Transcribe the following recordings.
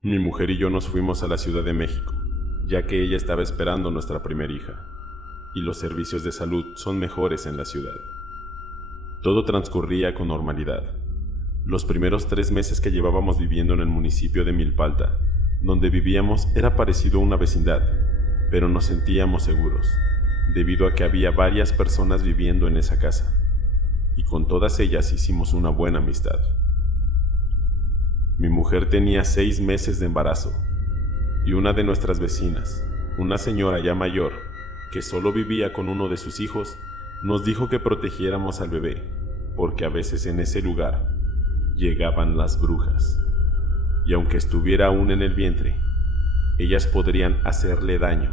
Mi mujer y yo nos fuimos a la Ciudad de México, ya que ella estaba esperando nuestra primera hija, y los servicios de salud son mejores en la ciudad. Todo transcurría con normalidad. Los primeros 3 meses que llevábamos viviendo en el municipio de Milpalta, donde vivíamos, era parecido a una vecindad, pero nos sentíamos seguros, debido a que había varias personas viviendo en esa casa, y con todas ellas hicimos una buena amistad. Mi mujer tenía 6 meses de embarazo, y una de nuestras vecinas, una señora ya mayor, que solo vivía con uno de sus hijos, nos dijo que protegiéramos al bebé, porque a veces en ese lugar llegaban las brujas, y aunque estuviera aún en el vientre, ellas podrían hacerle daño.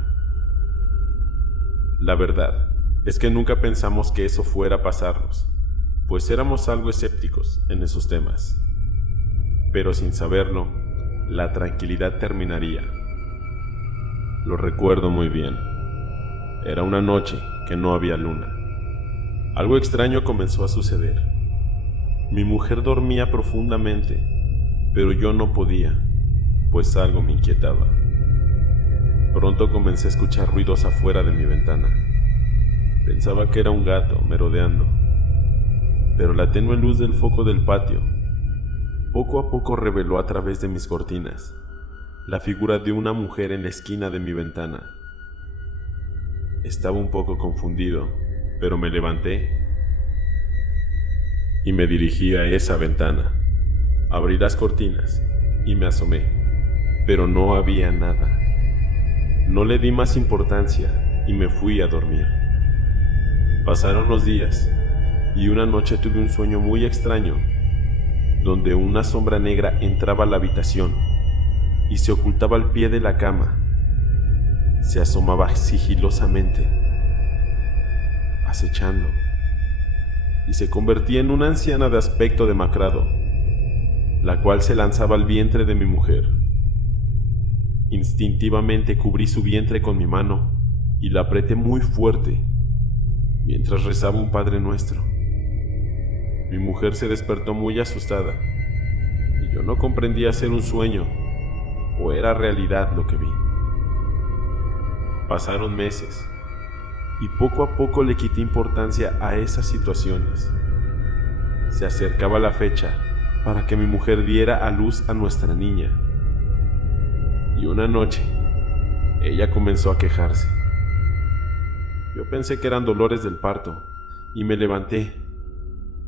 La verdad es que nunca pensamos que eso fuera a pasarnos, pues éramos algo escépticos en esos temas. Pero sin saberlo, la tranquilidad terminaría. Lo recuerdo muy bien. Era una noche que no había luna. Algo extraño comenzó a suceder. Mi mujer dormía profundamente, pero yo no podía, pues algo me inquietaba. Pronto comencé a escuchar ruidos afuera de mi ventana. Pensaba que era un gato merodeando, pero la tenue luz del foco del patio poco a poco reveló a través de mis cortinas la figura de una mujer en la esquina de mi ventana. Estaba un poco confundido, pero me levanté y me dirigí a esa ventana. Abrí las cortinas y me asomé, pero no había nada. No le di más importancia y me fui a dormir. Pasaron los días y una noche tuve un sueño muy extraño, donde una sombra negra entraba a la habitación y se ocultaba al pie de la cama. Se asomaba sigilosamente, acechando, y se convertía en una anciana de aspecto demacrado, la cual se lanzaba al vientre de mi mujer. Instintivamente cubrí su vientre con mi mano y la apreté muy fuerte, mientras rezaba un Padre Nuestro. Mi mujer se despertó muy asustada, y yo no comprendía si era un sueño o era realidad lo que vi. Pasaron meses, y poco a poco le quité importancia a esas situaciones. Se acercaba la fecha para que mi mujer diera a luz a nuestra niña, y una noche ella comenzó a quejarse. Yo pensé que eran dolores del parto, y me levanté,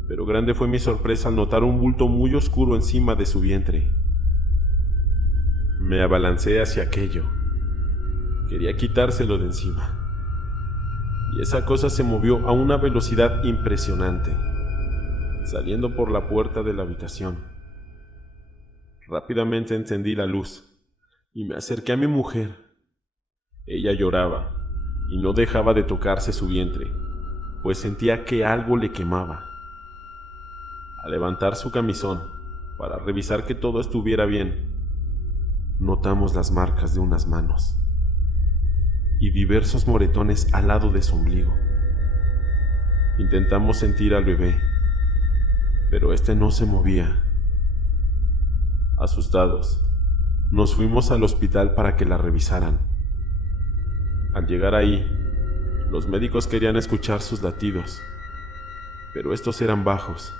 pero grande fue mi sorpresa al notar un bulto muy oscuro encima de su vientre. Me abalancé hacia aquello. Quería quitárselo de encima, y esa cosa se movió a una velocidad impresionante, saliendo por la puerta de la habitación. Rápidamente encendí la luz y me acerqué a mi mujer. Ella lloraba y no dejaba de tocarse su vientre, pues sentía que algo le quemaba. Al levantar su camisón para revisar que todo estuviera bien, notamos las marcas de unas manos y diversos moretones al lado de su ombligo. Intentamos sentir al bebé, pero este no se movía. Asustados, nos fuimos al hospital para que la revisaran. Al llegar ahí, los médicos querían escuchar sus latidos, pero estos eran bajos.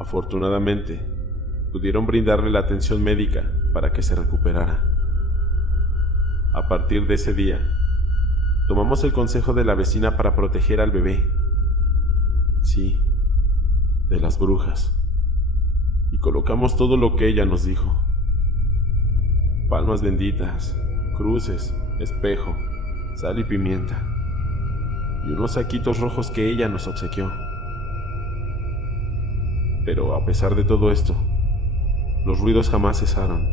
Afortunadamente, pudieron brindarle la atención médica para que se recuperara. A partir de ese día, tomamos el consejo de la vecina para proteger al bebé. Sí, de las brujas. Y colocamos todo lo que ella nos dijo: palmas benditas, cruces, espejo, sal y pimienta, y unos saquitos rojos que ella nos obsequió. Pero a pesar de todo esto, los ruidos jamás cesaron.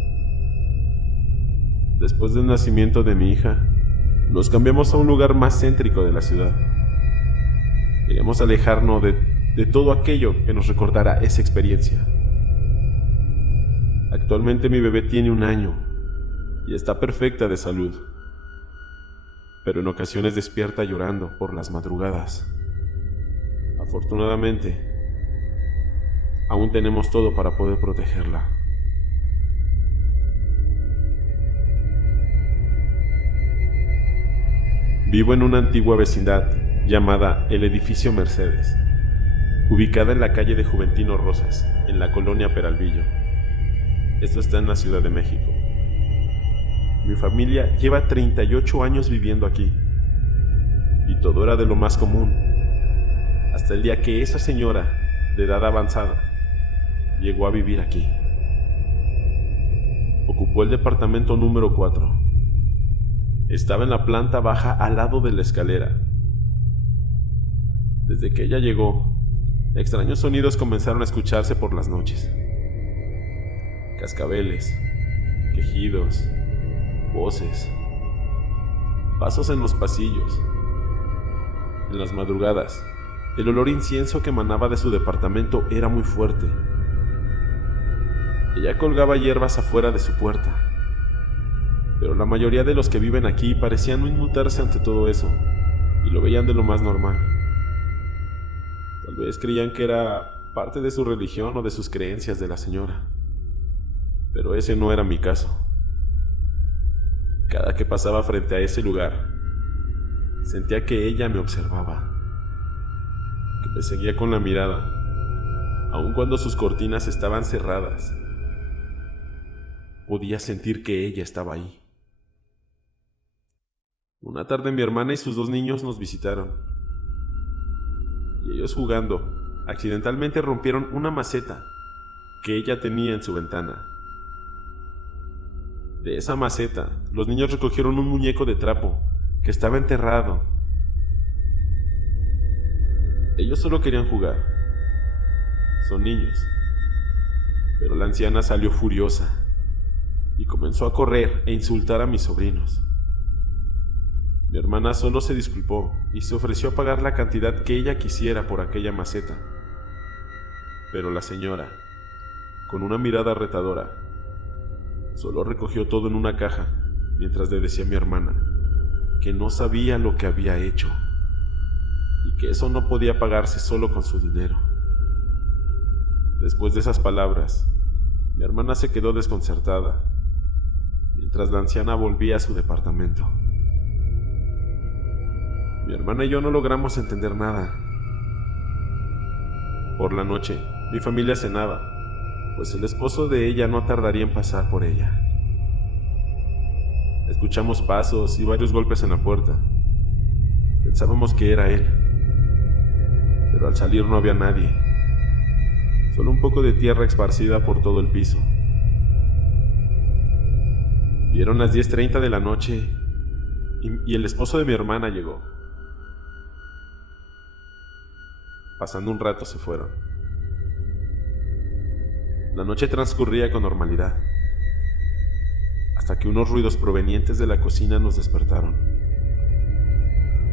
Después del nacimiento de mi hija, nos cambiamos a un lugar más céntrico de la ciudad. Queríamos alejarnos de todo aquello que nos recordara esa experiencia. Actualmente mi bebé tiene 1 año y está perfecta de salud, pero en ocasiones despierta llorando por las madrugadas. Afortunadamente, aún tenemos todo para poder protegerla. Vivo en una antigua vecindad llamada el Edificio Mercedes, ubicada en la calle de Juventino Rosas, en la colonia Peralvillo. Esto está en la Ciudad de México. Mi familia lleva 38 años viviendo aquí, y todo era de lo más común, hasta el día que esa señora, de edad avanzada, llegó a vivir aquí. Ocupó el departamento número 4. Estaba en la planta baja al lado de la escalera. Desde que ella llegó, extraños sonidos comenzaron a escucharse por las noches. Cascabeles, quejidos, voces, pasos en los pasillos. En las madrugadas, el olor a incienso que emanaba de su departamento era muy fuerte. Ella colgaba hierbas afuera de su puerta, pero la mayoría de los que viven aquí parecían no inmutarse ante todo eso, y lo veían de lo más normal. Tal vez creían que era parte de su religión o de sus creencias de la señora, pero ese no era mi caso. Cada que pasaba frente a ese lugar, sentía que ella me observaba, que me seguía con la mirada, aun cuando sus cortinas estaban cerradas. Podía sentir que ella estaba ahí. Una tarde mi hermana y sus 2 niños nos visitaron, y ellos jugando, accidentalmente rompieron una maceta que ella tenía en su ventana. De esa maceta, los niños recogieron un muñeco de trapo que estaba enterrado. Ellos solo querían jugar. Son niños. Pero la anciana salió furiosa y comenzó a correr e insultar a mis sobrinos. Mi hermana solo se disculpó y se ofreció a pagar la cantidad que ella quisiera por aquella maceta. Pero la señora, con una mirada retadora, solo recogió todo en una caja mientras le decía a mi hermana que no sabía lo que había hecho y que eso no podía pagarse solo con su dinero. Después de esas palabras, mi hermana se quedó desconcertada mientras la anciana volvía a su departamento. Mi hermana y yo no logramos entender nada. Por la noche, mi familia cenaba, pues el esposo de ella no tardaría en pasar por ella. Escuchamos pasos y varios golpes en la puerta. Pensábamos que era él, pero al salir no había nadie, solo un poco de tierra esparcida por todo el piso. Dieron las 10:30 de la noche y el esposo de mi hermana llegó. Pasando un rato se fueron. La noche transcurría con normalidad, hasta que unos ruidos provenientes de la cocina nos despertaron.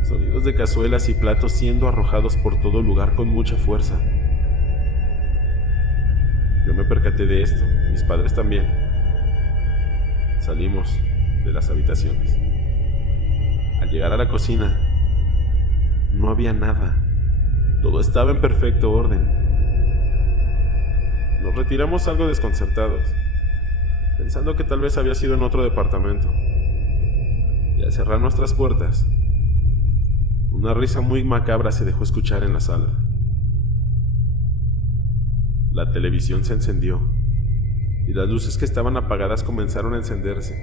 Sonidos de cazuelas y platos siendo arrojados por todo el lugar con mucha fuerza. Yo me percaté de esto, mis padres también. Salimos de las habitaciones. Al llegar a la cocina, no había nada. Todo estaba en perfecto orden. Nos retiramos algo desconcertados, pensando que tal vez había sido en otro departamento. Y al cerrar nuestras puertas, una risa muy macabra se dejó escuchar en la sala. La televisión se encendió, y las luces que estaban apagadas comenzaron a encenderse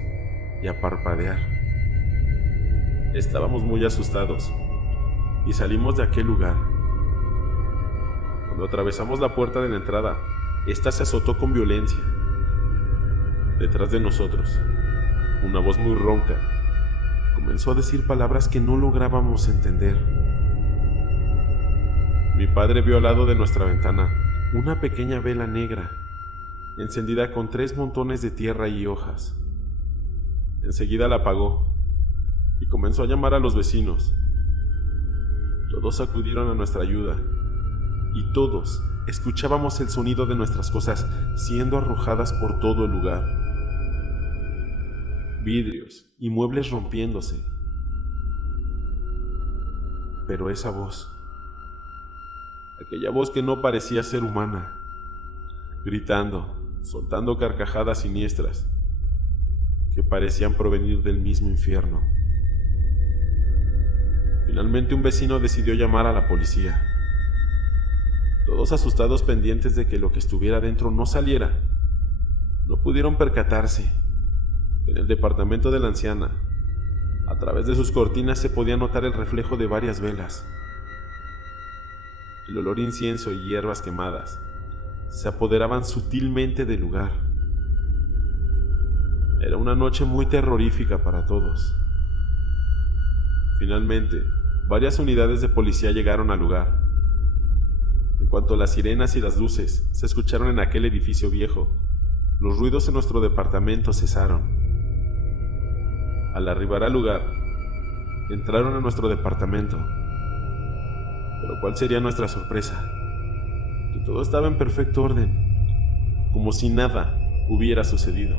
y a parpadear. Estábamos muy asustados, y salimos de aquel lugar. Cuando atravesamos la puerta de la entrada, esta se azotó con violencia. Detrás de nosotros, una voz muy ronca comenzó a decir palabras que no lográbamos entender. Mi padre vio al lado de nuestra ventana una pequeña vela negra, encendida con 3 montones de tierra y hojas. Enseguida la apagó y comenzó a llamar a los vecinos. Todos acudieron a nuestra ayuda y todos escuchábamos el sonido de nuestras cosas siendo arrojadas por todo el lugar. Vidrios y muebles rompiéndose. Pero esa voz, aquella voz que no parecía ser humana, gritando, soltando carcajadas siniestras que parecían provenir del mismo infierno. Finalmente un vecino decidió llamar a la policía. Todos asustados, pendientes de que lo que estuviera dentro no saliera, no pudieron percatarse que en el departamento de la anciana, a través de sus cortinas se podía notar el reflejo de varias velas. El olor a incienso y hierbas quemadas se apoderaban sutilmente del lugar. Era una noche muy terrorífica para todos. Finalmente, varias unidades de policía llegaron al lugar. En cuanto las sirenas y las luces se escucharon en aquel edificio viejo, los ruidos en nuestro departamento cesaron. Al arribar al lugar, entraron a nuestro departamento. Pero ¿cuál sería nuestra sorpresa? Que todo estaba en perfecto orden, como si nada hubiera sucedido,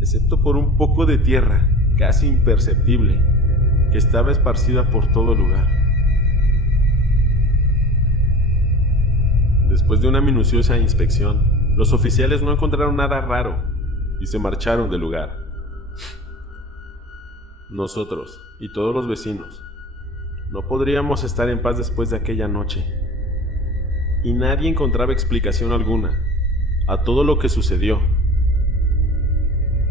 excepto por un poco de tierra casi imperceptible que estaba esparcida por todo el lugar. Después de una minuciosa inspección, los oficiales no encontraron nada raro y se marcharon del lugar. Nosotros y todos los vecinos no podríamos estar en paz después de aquella noche, y nadie encontraba explicación alguna a todo lo que sucedió.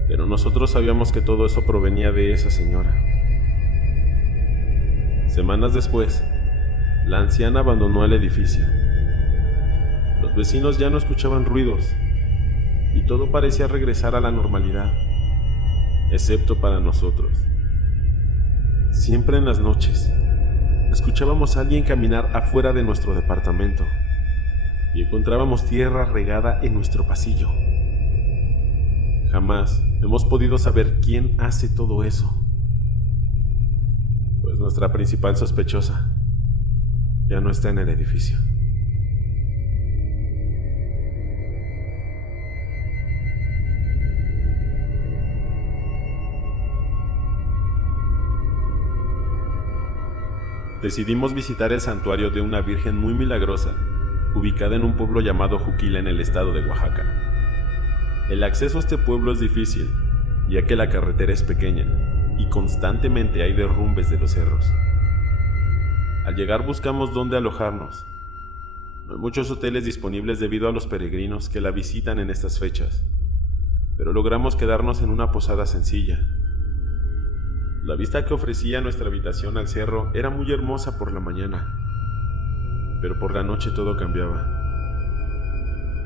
Pero nosotros sabíamos que todo eso provenía de esa señora. Semanas después, la anciana abandonó el edificio. Los vecinos ya no escuchaban ruidos y todo parecía regresar a la normalidad, excepto para nosotros. Siempre en las noches, escuchábamos a alguien caminar afuera de nuestro departamento y encontrábamos tierra regada en nuestro pasillo. Jamás hemos podido saber quién hace todo eso, pues nuestra principal sospechosa ya no está en el edificio. Decidimos visitar el santuario de una virgen muy milagrosa, ubicada en un pueblo llamado Juquila en el estado de Oaxaca. El acceso a este pueblo es difícil, ya que la carretera es pequeña y constantemente hay derrumbes de los cerros. Al llegar buscamos dónde alojarnos. No hay muchos hoteles disponibles debido a los peregrinos que la visitan en estas fechas, pero logramos quedarnos en una posada sencilla. La vista que ofrecía nuestra habitación al cerro era muy hermosa por la mañana, pero por la noche todo cambiaba.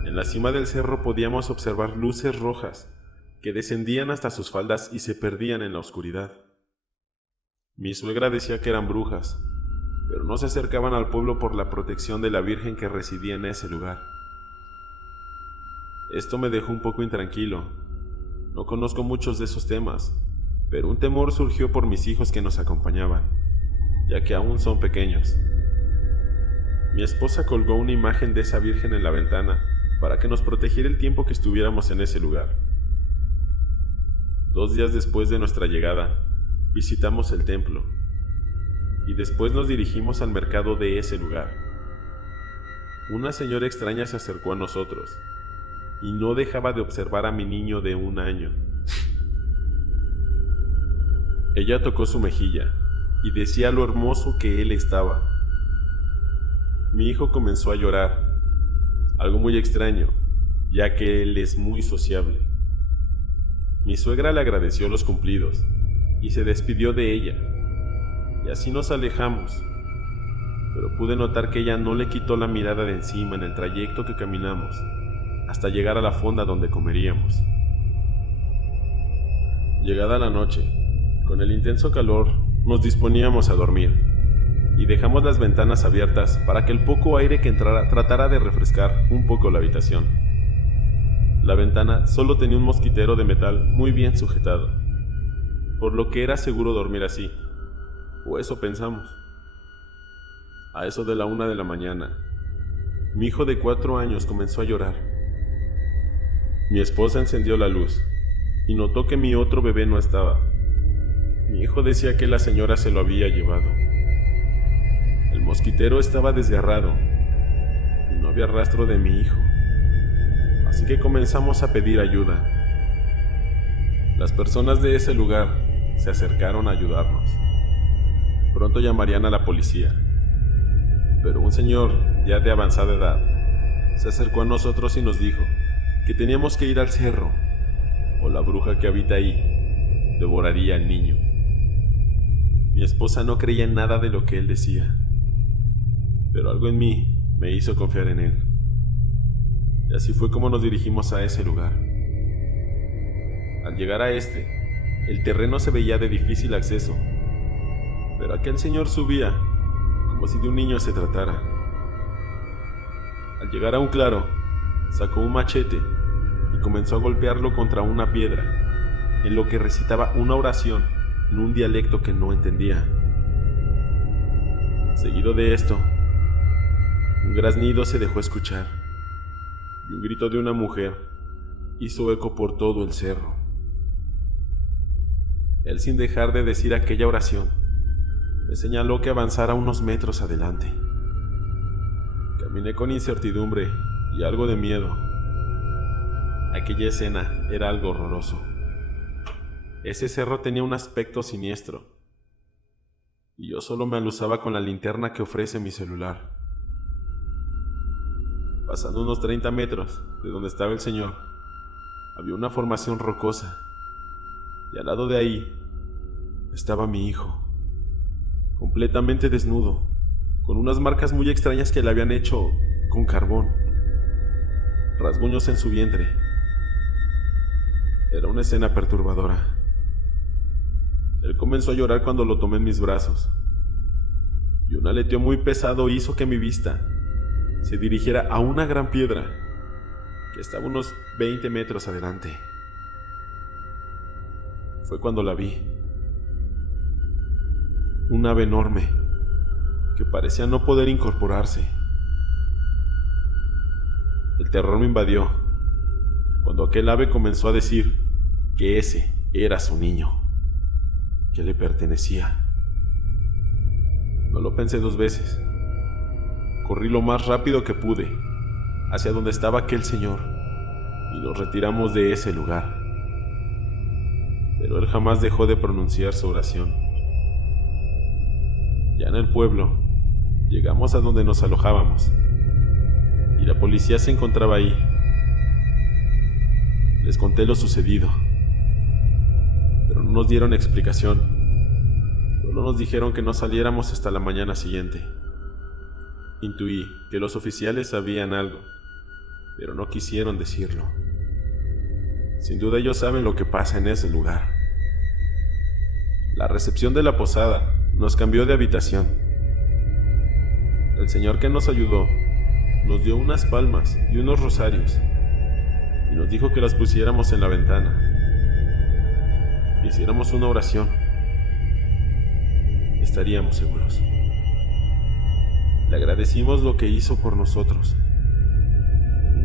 En la cima del cerro podíamos observar luces rojas que descendían hasta sus faldas y se perdían en la oscuridad. Mi suegra decía que eran brujas, pero no se acercaban al pueblo por la protección de la Virgen que residía en ese lugar. Esto me dejó un poco intranquilo. No conozco muchos de esos temas, pero un temor surgió por mis hijos que nos acompañaban, ya que aún son pequeños. Mi esposa colgó una imagen de esa Virgen en la ventana para que nos protegiera el tiempo que estuviéramos en ese lugar. 2 días después de nuestra llegada, visitamos el templo y después nos dirigimos al mercado de ese lugar. Una señora extraña se acercó a nosotros y no dejaba de observar a mi niño de 1 año. Ella tocó su mejilla y decía lo hermoso que él estaba. Mi hijo comenzó a llorar, algo muy extraño, ya que él es muy sociable. Mi suegra le agradeció los cumplidos y se despidió de ella, y así nos alejamos, pero pude notar que ella no le quitó la mirada de encima en el trayecto que caminamos hasta llegar a la fonda donde comeríamos. Llegada la noche, con el intenso calor, nos disponíamos a dormir y dejamos las ventanas abiertas para que el poco aire que entrara tratara de refrescar un poco la habitación. La ventana solo tenía un mosquitero de metal muy bien sujetado, por lo que era seguro dormir así, o eso pensamos. A eso de la 1 de la mañana, mi hijo de 4 años comenzó a llorar. Mi esposa encendió la luz y notó que mi otro bebé no estaba. Mi hijo decía que la señora se lo había llevado. El mosquitero estaba desgarrado y no había rastro de mi hijo, así que comenzamos a pedir ayuda. Las personas de ese lugar se acercaron a ayudarnos. pronto llamarían a la policía. Pero un señor, ya de avanzada edad, se acercó a nosotros y nos dijo que teníamos que ir al cerro, o la bruja que habita ahí devoraría al niño. Mi esposa no creía en nada de lo que él decía, pero algo en mí me hizo confiar en él. Y así fue como nos dirigimos a ese lugar. Al llegar a el terreno se veía de difícil acceso, pero aquel señor subía como si de un niño se tratara. Al llegar a un claro, sacó un machete y comenzó a golpearlo contra una piedra, en lo que recitaba una oración en un dialecto que no entendía. Seguido de esto, un graznido se dejó escuchar y un grito de una mujer hizo eco por todo el cerro. Él, sin dejar de decir aquella oración, me señaló que avanzara unos metros adelante. Caminé con incertidumbre y algo de miedo. Aquella escena era algo horroroso. Ese cerro tenía un aspecto siniestro, y yo solo me alusaba con la linterna que ofrece mi celular. Pasando unos 30 metros de donde estaba el señor, había una formación rocosa, y al lado de ahí estaba mi hijo, completamente desnudo, con unas marcas muy extrañas que le habían hecho con carbón, rasguños en su vientre. Era una escena perturbadora. Él comenzó a llorar cuando lo tomé en mis brazos, y un aleteo muy pesado hizo que mi vista se dirigiera a una gran piedra que estaba unos 20 metros adelante. Fue cuando la vi. Un ave enorme que parecía no poder incorporarse. El terror me invadió cuando aquel ave comenzó a decir que ese era su niño, que le pertenecía. No lo pensé dos veces. Corrí lo más rápido que pude hacia donde estaba aquel señor y nos retiramos de ese lugar. Pero él jamás dejó de pronunciar su oración. Ya en el pueblo, llegamos a donde nos alojábamos y la policía se encontraba ahí. Les conté lo sucedido, pero no nos dieron explicación. Solo nos dijeron que no saliéramos hasta la mañana siguiente. Intuí que los oficiales sabían algo, pero no quisieron decirlo. Sin duda ellos saben lo que pasa en ese lugar. La recepción de la posada nos cambió de habitación. El señor que nos ayudó nos dio unas palmas y unos rosarios y nos dijo que las pusiéramos en la ventana. Hiciéramos una oración. Estaríamos seguros. Le agradecimos lo que hizo por nosotros.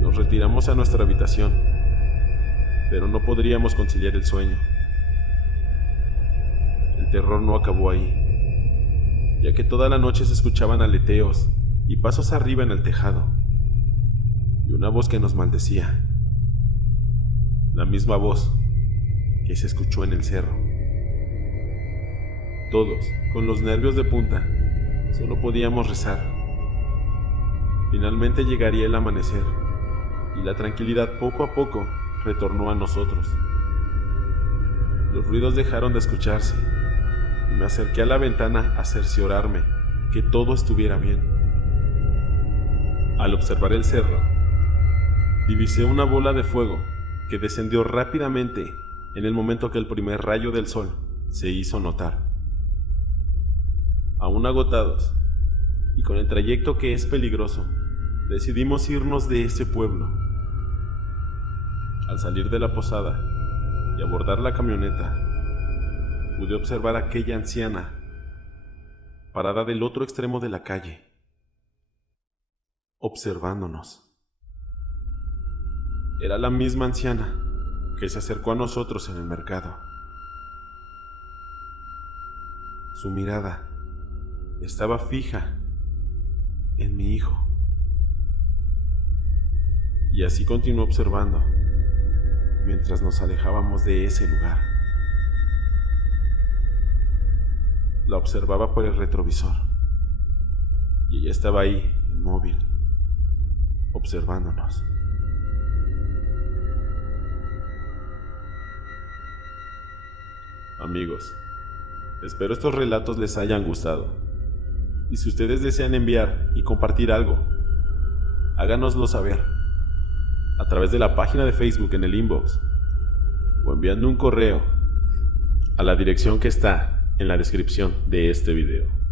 Nos retiramos a nuestra habitación, pero no podríamos conciliar el sueño. El terror no acabó ahí, ya que toda la noche se escuchaban aleteos y pasos arriba en el tejado, y una voz que nos maldecía. La misma voz que se escuchó en el cerro. Todos, con los nervios de punta, solo podíamos rezar. Finalmente llegaría el amanecer, y la tranquilidad poco a poco retornó a nosotros. Los ruidos dejaron de escucharse, y me acerqué a la ventana a cerciorarme que todo estuviera bien. Al observar el cerro, divisé una bola de fuego que descendió rápidamente en el momento que el primer rayo del sol se hizo notar. Aún agotados, y con el trayecto que es peligroso, decidimos irnos de ese pueblo. Al salir de la posada y abordar la camioneta, pude observar a aquella anciana parada del otro extremo de la calle, observándonos. Era la misma anciana que se acercó a nosotros en el mercado. Su mirada estaba fija en mi hijo. Y así continuó observando mientras nos alejábamos de ese lugar. la observaba por el retrovisor y ella estaba ahí, inmóvil, observándonos. Amigos, espero estos relatos les hayan gustado. Y si ustedes desean enviar y compartir algo, háganoslo saber a través de la página de Facebook en el inbox o enviando un correo a la dirección que está en la descripción de este video.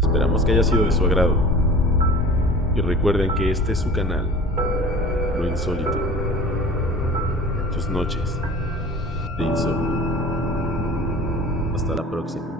Esperamos que haya sido de su agrado y recuerden que este es su canal, Lo Insólito, en tus noches de insomnio. Hasta la próxima.